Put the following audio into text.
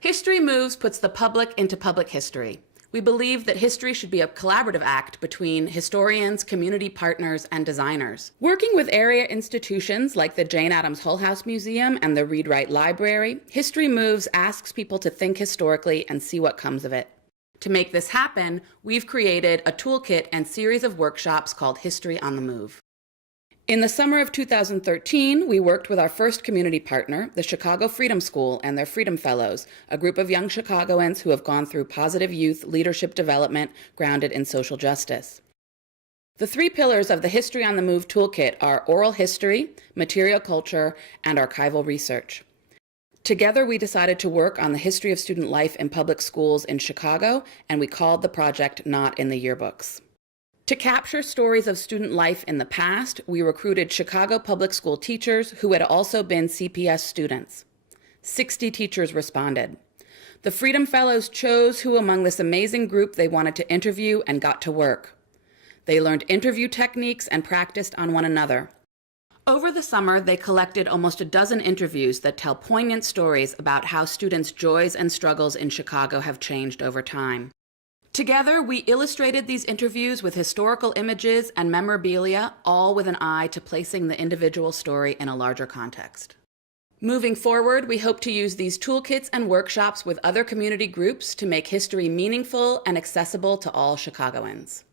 History Moves puts the public into public history. We believe that history should be a collaborative act between historians, community partners, and designers. Working with area institutions like the Jane Addams Hull House Museum and the Read Write Library, History Moves asks people to think historically and see what comes of it. To make this happen, we've created a toolkit and series of workshops called History on the Move. In the summer of 2013, we worked with our first community partner, the Chicago Freedom School and their Freedom Fellows, a group of young Chicagoans who have gone through positive youth leadership development grounded in social justice. The three pillars of the History on the Move toolkit are oral history, material culture, and archival research. Together, we decided to work on the history of student life in public schools in Chicago, and we called the project Not in the Yearbooks. To capture stories of student life in the past, we recruited Chicago public school teachers who had also been CPS students. 60 teachers responded. The Freedom Fellows chose who among this amazing group they wanted to interview and got to work. They learned interview techniques and practiced on one another. Over the summer, they collected almost a dozen interviews that tell poignant stories about how students' joys and struggles in Chicago have changed over time. Together, we illustrated these interviews with historical images and memorabilia, all with an eye to placing the individual story in a larger context. Moving forward, we hope to use these toolkits and workshops with other community groups to make history meaningful and accessible to all Chicagoans.